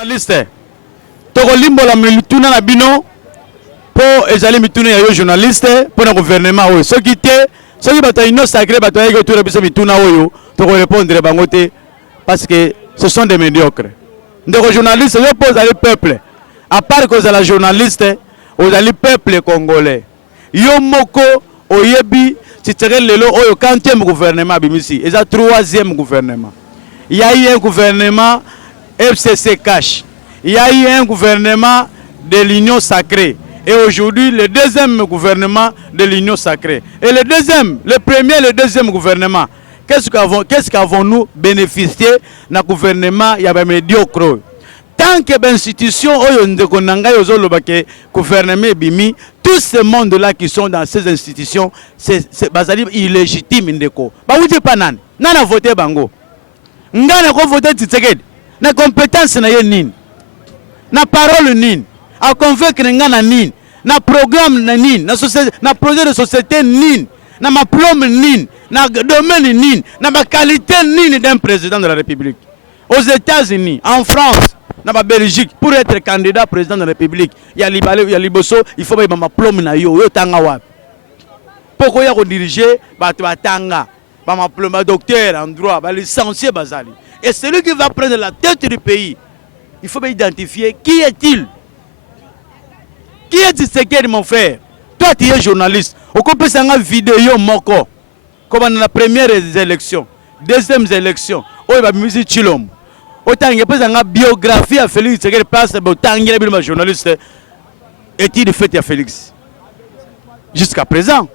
Journaliste, tokolimbo la mituna na bino po ezali mituna ya journaliste pour le gouvernement oyo. Ce qui te, ce qui bata ino sacré bata yego tour biso mituna oyo, toko répondre bangote parce que ce sont des médiocres. Donc journaliste, yo pose le peuple. À part que la journaliste, aux ali peuple congolais. Yo moko oyebi titere lelo oyo 40e gouvernement bimisi, et ça 3e gouvernement. Il y a eu un gouvernement FCC Cash. Il y a eu un gouvernement de l'Union Sacrée. Et aujourd'hui, le deuxième gouvernement de l'Union Sacrée. Et le deuxième, le premier et le deuxième gouvernement. Qu'est-ce qu'avons-nous bénéficié dans le gouvernement? Il y a des médiocres. Tant que l'institution, le gouvernement bimi, tout ce monde-là qui sont dans ces institutions, c'est illégitime. Bah, vous dites pas nan. Nan a voté bango. Nan a voté Tshisekedi. Na compétence na ye nini. Na parole nini. A convaincre ngana nini. Na programme na nini. Na société, na projet de société nini. Na ma plombe nini. Na domaine nini. Na ma qualité nini d'un président de la République. Aux États-Unis, en France, na ma Belgique, pour être candidat président de la République, il y a Liboso, il faut ma plombe na yo tanga wap. Pourquoi ya ko diriger ba tanga, ba ma plombe docteur en droit, ba licencié bazali. Et celui qui va prendre la tête du pays, il faut identifier qui est-il. Qui est Tshisekedi, mon frère? Toi, tu es journaliste. Au coup, c'est une vidéo moko. Comme dans la première élection, deuxième élection, où il va musique Chilom. Autant il y a une biographie à Félix Tshisekedi, place autant il y a un journaliste. Est-il fait à Félix? Jusqu'à présent.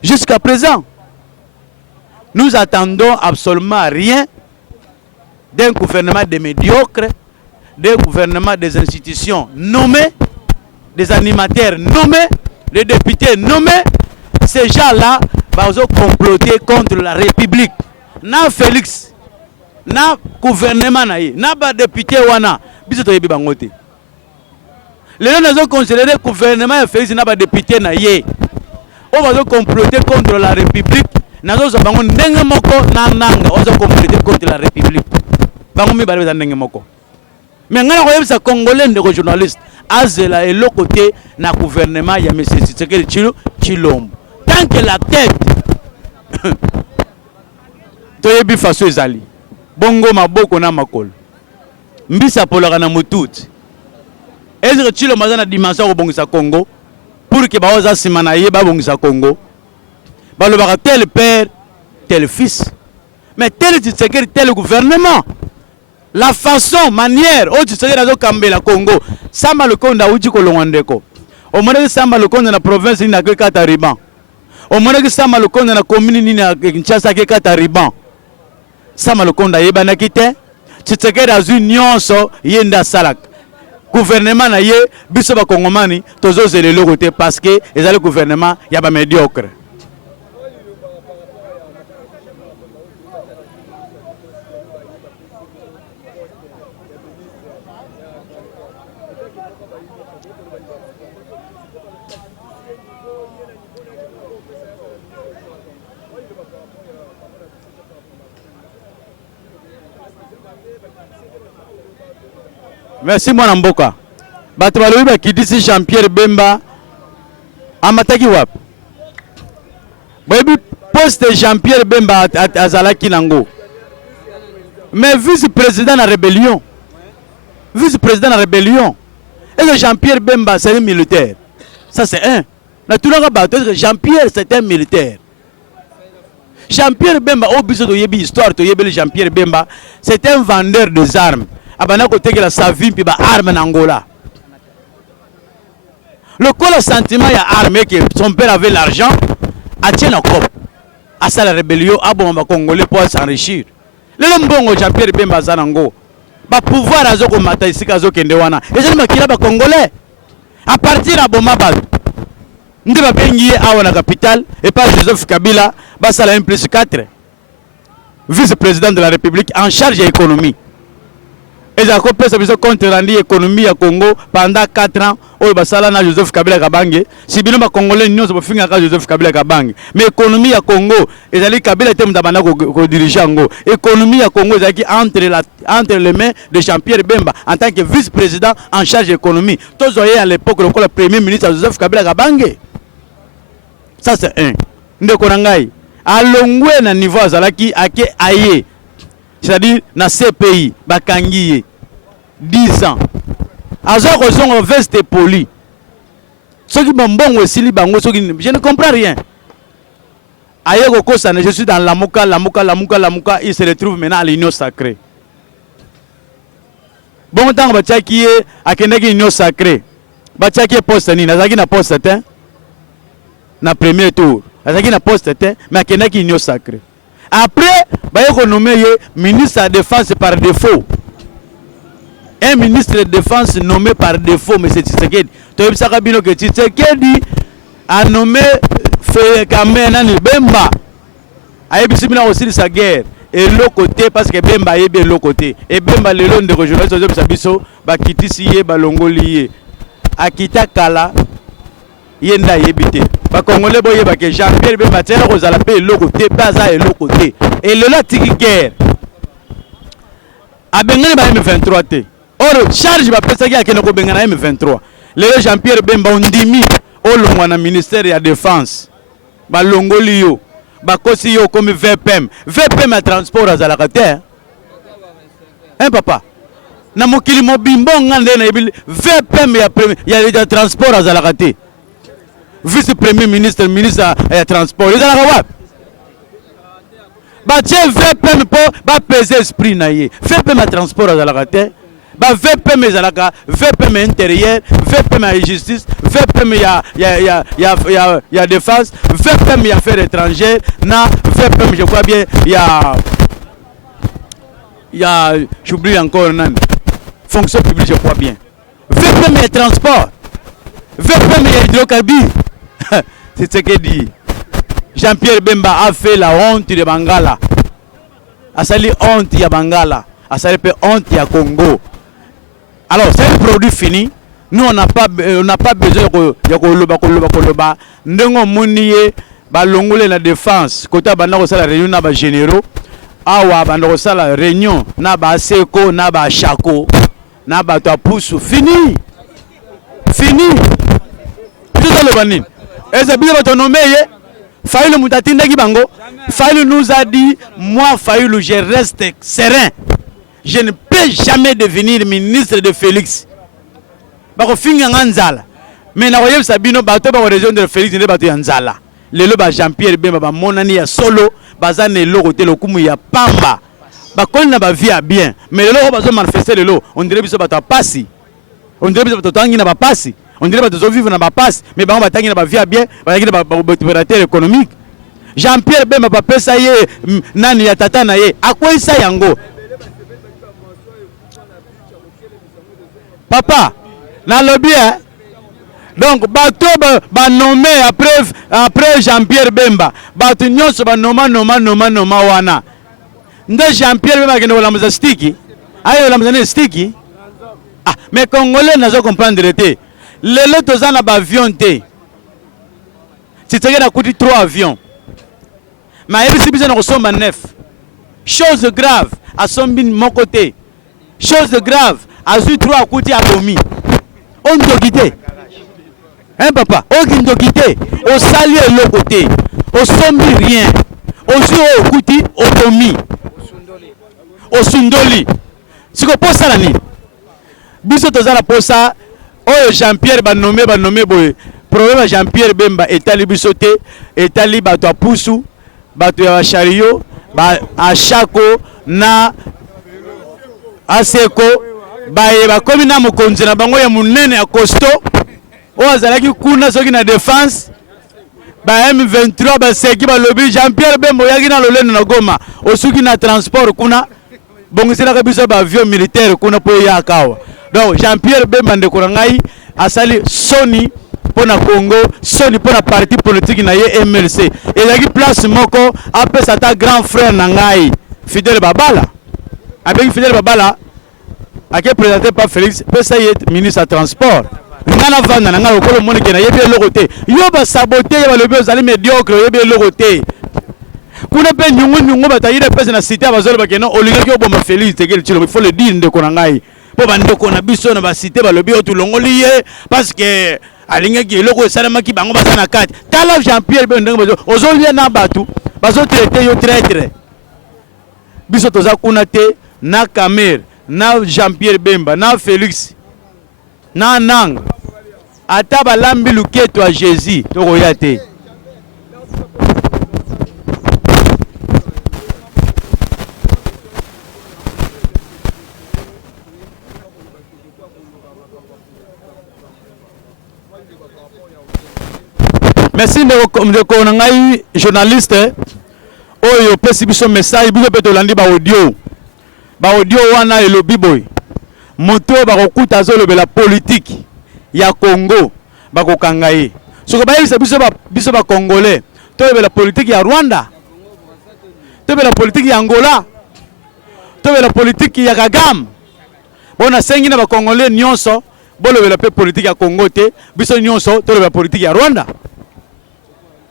Jusqu'à présent. Nous attendons absolument rien d'un gouvernement des médiocres, d'un gouvernement des institutions nommées, des animateurs nommés, des députés nommés. Ces gens-là vont comploter contre la République. Na Félix, na gouvernement na député wana, biso yebi bangote. Les gens ont considéré gouvernement Félix na député na ye. On va comploter contre la République. Nazo bango ndenge moko na nanga, on va comploter contre la République. Mais ngana ko yebisa congolais de journaliste azela et l'autre côté na gouvernement ya M. Tshisekedi Tshilombo. Tant que la tête toyebi faso ezali bongo maboko na makolo mbisa polaka na mututi ezre Tshilombo na dimension ko bongisa Congo pour que baoza simana ye ba bongisa Congo balobaka tel père tel fils mais tel Tshisekedi tel gouvernement. La façon, manière, où tu sais dans Kambela Congo, Samba le Konda Uji Kolongandeko. Au moins que Samba le Konda na province ni na Katariban. Au moins que Samba le Konda na commune ni na Kinshasa ke Katariban. Samba le Konda yebana kite, tu sais que dans une nyonso yenda salak. Gouvernement na ye biso ba Kongomani tozo zele le côté parce que ezali gouvernement ya ba médiocre. Merci mon amboka. Batubaloui ba kidisi Jean-Pierre Bemba amataki wap. Boyebi poste Jean-Pierre Bemba azalaki nango. Mais vice-président de la rébellion. Vice-président de la rébellion. Et que Jean-Pierre Bemba c'est un militaire. Ça c'est un. Jean-Pierre c'est un militaire. Jean-Pierre Bemba au biso to yebi histoire to yebi Jean-Pierre Bemba c'est un vendeur des armes. Abana côté que la savine puis ba arme en Angola. Le quoi le sentiment il y a armé que son père avait l'argent a tient en cop. À ça la rébellion a bon ba congolais pour s'enrichir. Le mbongo Jean-Pierre Bemba zanango. Ba pouvoir azoko mata ici kazo kende wana. Et je makila ba congolais. À partir à Bomaba. Ndi ba bengi awa na capitale et pas Joseph Kabila ba sala 1+4. Vice-président de la République en charge de l'économie. Et à cause de compte rendu économie à Congo pendant 4 ans, au Basala na Joseph Kabila Kabange, si bien les Congolais nous sommes finis à Joseph Kabila Kabange. Mais économie à Congo, et ali Kabila était m'dabana ko dirigeant Congo. Économie à Congo, c'est qui entre les mains de Jean-Pierre Bemba en tant que vice-président en charge de l'économie. Tous voyez à l'époque le premier ministre Joseph Kabila Kabange. Ça c'est un. Ndeko nangai. Alongwe na niveau azalaki ake aye. C'est-à-dire na CPI bakangiye 10 ans. Azo kozongo veste poli. Soki bombongo esili bango soki je ne comprends rien. Aye kokosa je suis dans la muka, il se retrouve maintenant à l'union sacrée. Bon temps batiaki akendeki union sacrée. Batiaki poste ni nazaki na poste te. Na premier tour. Nazaki na poste te mais akendeki union sacrée. Après, il y a nommé ministre de la Défense par défaut. Un ministre de Défense nommé par défaut, M. Tshisekedi. Tu sais que Tshisekedi a nommé Kamena Bemba. Il a aussi sa guerre. Et l'autre côté, parce que Bemba est bien l'autre côté. Et Bemba, le long de rejoindre Joseph Sabiso, Bakitisiye, Balongoliye. Akita Kala. Yenda yebite ba congolais boye ba ke Jean-Pierre Bemba tena ko zala pe eloko te baza eloko te et le la tiki guerre abengani ba M23 te oro charge ba pesa ki akena ko bengana M23 le Jean-Pierre Bemba ondimi olongwa na ministère ya défense ba longoli yo ba kosi yo comme VPM ya transport azala te hein papa na mokili mobimbo ngande na yebili VPM ya transport azala te vice-premier ministre, ministre des Transports. Ils ont la bah tiens, VPM pour peser esprit naïe. VPM à transport à la raté. Bah VPM VPM intérieur, VPM à justice, VPM ya défense, VPM ya affaires étrangères, na VPM je crois bien j'oublie encore nan. Fonction publique je crois bien. VPM ya transport. VPM ya hydrocarbures. C'est ce que dit Jean-Pierre Bemba a fait la honte de Bangala. A sali honte ya Bangala. A sali pe honte ya Congo. Alors c'est un produit fini. Nous on n'a pas besoin de koloba. Ndongo muniye balongole la défense. Kota banda ko sala réunion na ba généraux. Awa banda ko sala réunion na ba seko na ba chako. Na ba to pusu fini. Fini. Tout le banine. Et c'est bien votre nommé, Faïlou Moutatinda Gibango. Faïlou nous a dit, moi Faïlou, je reste serein. Je ne peux jamais devenir ministre de Félix. Bako finga nganzala. Mais na voyez Sabino bato ba région de Félix ne bato yanzala. Lelo ba Jean-Pierre Bemba ba monani ya solo, bazane lo côté lo kumu ya pamba. Ba kol na ba via bien. Mais lelo ba zo manifester lelo, on dirait biso bato passi. On dirait biso bato tangi na ba passi. On dirait que nous vivons dans ma passe, mais on va tenir dans vie bien, on va tenir dans opérateur économique. Jean-Pierre Bemba papa ça y est, nani ya tata na ye, à quoi ça yango? Papa, dans le bien. Donc bato ba nommé après Jean-Pierre Bemba, bato nyonso ba noma wana. Nde Jean-Pierre Bemba kene wala mza sticky. Ayo wala mza sticky. Ah, mais Congolais n'ont comprendre été. Les autres ont un avion. C'est ce qui a coûté 3 avions. Mais il y a 9. Chose grave, à son mon côté. Chose grave, à ce 3 côtés à Bomi. On doit quitter. Hein papa? On doit quitter. Au salut l'autre côté. Au sommet rien. Au jour au côté, au Bomi. Au Sundoli. C'est quoi pour ça la nuit? Biso tozala pour ça. Oh Jean-Pierre ba nommé boy. Problème Jean-Pierre Bemba etali bisoté, etali bato a pusu, bato ya chariot, ba achako na aseko, ba komi na mokonzi na bango ya munene ya costo. O azalaki kuna soki na défense. Ba M23 ba seki ba lobby Jean-Pierre Bemba yaki na lolendo na Goma. Osuki na transport kuna. Bongisela ka biso ba avion militaire kuna po ya kawa. Donc Jean-Pierre Bemba ndekorangai asali Sony pour na Congo, Sony pour la parti politique na ye MLC. Et la place moko après ça ta grand frère nangai Fidel Babala. Avec Fidel Babala ake présenté par Félix pesa ye ministre ya transport ngana vanda na nga okolo monike na yebi eloko te yo ba saboter ya balobi ozali médiocre yebi eloko te kuna pe nyungu batayire pesa na cité bazolo bakeno olingaki oboma Félix tekeli tshilo il faut le dire ndeko na ngai po bandeko na biso na ba cité balobi otulongoli ye parce que alingaki eloko esalamaki bango baza na kati tala Jean-Pierre be ndenge bazo ozolia na batu bazo traiter yo traître biso toza kuna te na Kamer na Jean-Pierre Bemba na Félix na Nang ata balambi luketo a Jésus tokoya te. Merci de ngai journaliste oyo pesi biso message biso pe tolandi ba audio wana elobi boy moto bakokuta azolobela politique ya Congo bakokanga ye soko bayebisa biso ba congolais tolobela politique ya Rwanda tolobela politique ya Angola tolobela politique ya Kagame bona sengi na ba congolais nyonso bolobela pe politique ya Congo te biso nyonso tolobela politique ya Rwanda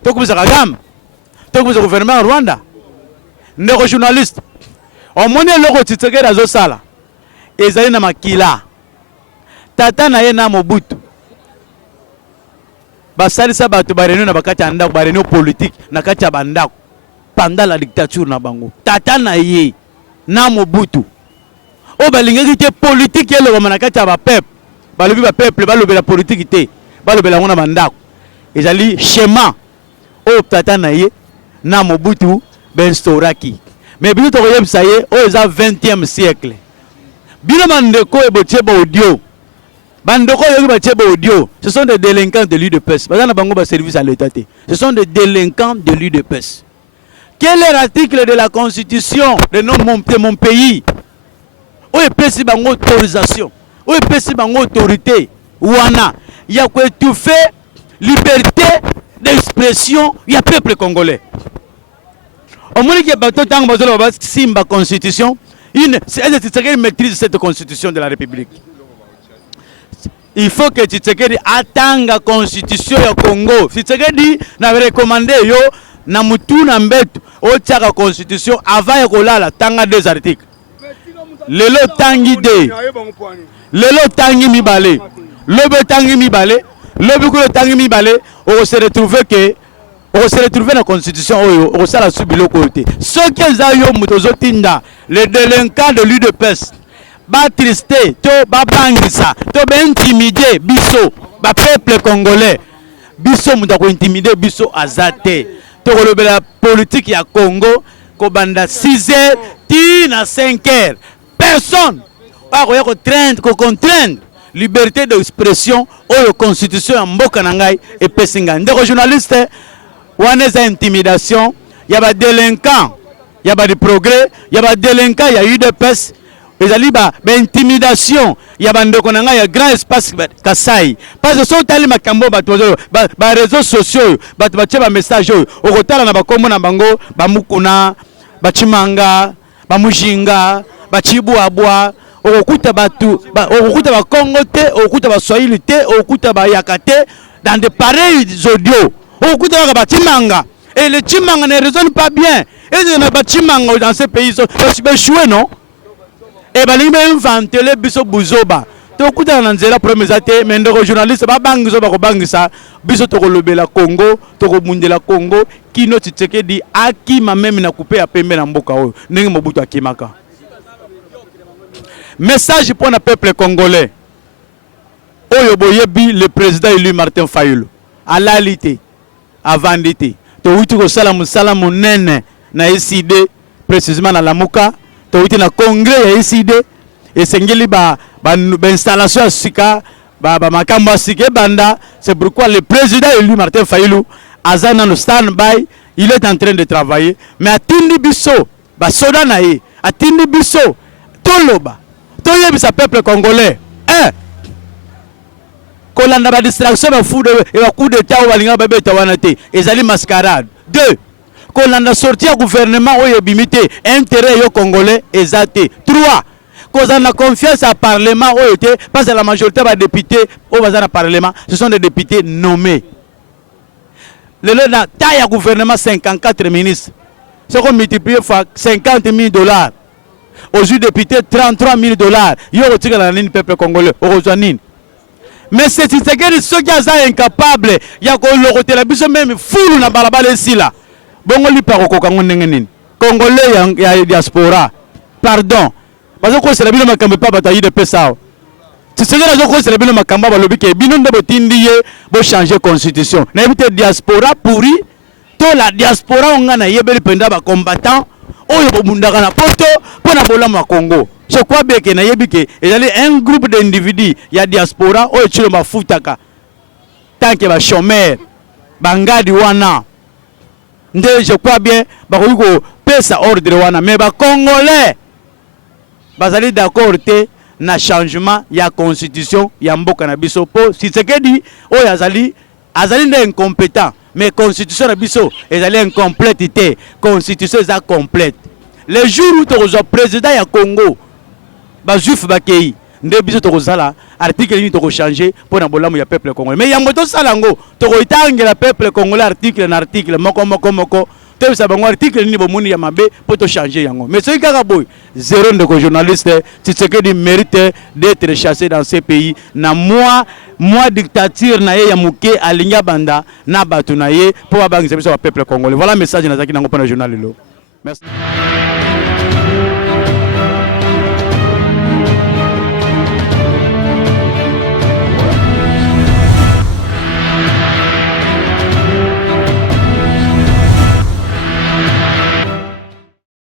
tokubisa Kagame tokubisa gouvernement ya Rwanda ndeko journaliste omoni eloko Tshisekedi azosala ezali na makila tata na ye na Mobutu basalisa bato barenio na bakati ya ndako barenio politique na kati ya bandako pendant la dictature na bango tata na ye na Mobutu o balingaki te politique elobama na kati ya bapeuple balobi bapeuple balobela politique te balobela yango na bandako ezali schéma oyo tata na ye na Mobutu benstoraki mais bino tokoyebisa ye oyo eza 20e siècle bino bandeko ebotie ba audio bandeko yoki batie ba audio ce sont des délinquants de l'UDPS bazana bango ba service à l'état te ce sont des délinquants de l'UDPS. Quel est l'article de la constitution de mon pays oyo epesi bango autorisation oyo epesi bango autorité wana ya koétouffer liberté d'expression ya peuple congolais. Au moins que bateau tant que simba constitution, Tshisekedi maîtrise cette constitution de la République. Il faut que Tshisekedi attende la constitution du Congo. Tshisekedi n'avait recommandé yo na mutu na mbetu o tiaka constitution avant kolala tanga deux articles. Lelo tangi de. Lelo tangi mibale. Lobe tangi mibale. Lobe ko tangi mibale, on se retrouve que on se retrouve dans la constitution on se la subilo côté. Ce qu'ils a yo mutozo tinda les délinquants de l'UDPS. Ba tristé, to ba bangisa, to ba intimider biso, ba peuple congolais. Biso muta ko intimider biso azate. To kolobela politique ya Congo ko banda 6h ti na 5h. Personne pas ko traindre ko contraindre. Liberté d'expression ou constitution en mboka na ngai et pesinga ndeko journaliste wana za intimidation ya ba délinquant ya ba de progrès ya ba délinquant ya UDPS ezali ba intimidation ya ba ndeko na ngai ya grand espace Kasai parce que sont tali makambo ba réseaux sociaux ba ba message okotala na ba kombo na bango ba mukuna ba chimanga ba mujinga ba chibuabwa okuta batu okuta ba Congo te okuta ba Swahili te okuta ba Yakate dans de pareils audios okuta ba Chimanga et les Chimanga ne raisonnent pas bien et ne ba Chimanga dans ces pays sont échoués non et ba lingi inventer les biso buzoba to okuta na nzela problème zate mais ndeko journaliste ba bangizo ba ko bangisa biso to kolobela Congo to ko mundela Congo kino Tshisekedi akima même na couper ya pembe na mboka oyo ndenge Mobutu akimaka. Message pour le peuple congolais. Oyo boyebi le président élu Martin Fayulu. À l'alité, à Vandité. To wuti ko salamu nene na SID précisément na Lamuka. To wuti na congrès ya SID et sengeli ba installation sika ba makambo sika banda. C'est pourquoi le président élu Martin Fayulu azana no stand-by, il est en train de travailler mais atindi biso ba soda na ye, atindi biso toloba. Toyebisa peuple congolais kolanda ba distraction ba fou de ba coup d'état ou balinga ba beta wana te ezali mascarade. 2 kolanda sortir gouvernement oyo bimité intérêt yo congolais ezate. 3 cause on a confiance à parlement où était parce que la majorité des députés au bazar parlement ce sont des députés nommés. Le na taille à gouvernement 54 ministres. Ce qu'on multiplie par 50 000 $. Aujourd'hui député 33 000 $. Yo retire la ligne peuple congolais au mais c'est que ceux qui sont incapables il y a le côté la biso même fou na balabala ici là. Bongo li par kokango ndengenini. Congolais ya diaspora. Pardon. Parce que c'est la bino makambe pas bataille de pesa. C'est ce que la gens c'est la bino makamba ba lobi ke bino ndebo tindiye bo changer constitution. Na éviter diaspora pourri. To la diaspora on na yebeli penda ba combattant oyo bo bundaka na poto pona bolama Congo. Je crois bien que na yebike il y a un groupe d'individus ya diaspora oyo chilo mafutaka. Tant que ba chômeur bangadi wana. Nde je crois bien ba ko pesa ordre wana mais ba congolais bazali d'accord te na changement ya constitution ya mboka na biso po si ce que dit oyo azali nde incompétent mais constitution na biso ezali incomplète constitution eza complète le jour où tu es président ya Congo ba juif bakei nde biso to kozala article ni to ko changer pour na bolamu ya peuple congolais mais yango to salango to ko itangela peuple congolais article na article moko te sa bango article ni bomuni ya mabe pour to changer yango mais ce kaka boy zéro de journaliste tu sais que du mérite d'être chassé dans ces pays na moi dictature na ye ya muke alinga banda na batu na ye pour abangisa biso peuple congolais voilà message na zaki nango pour le journal lelo merci.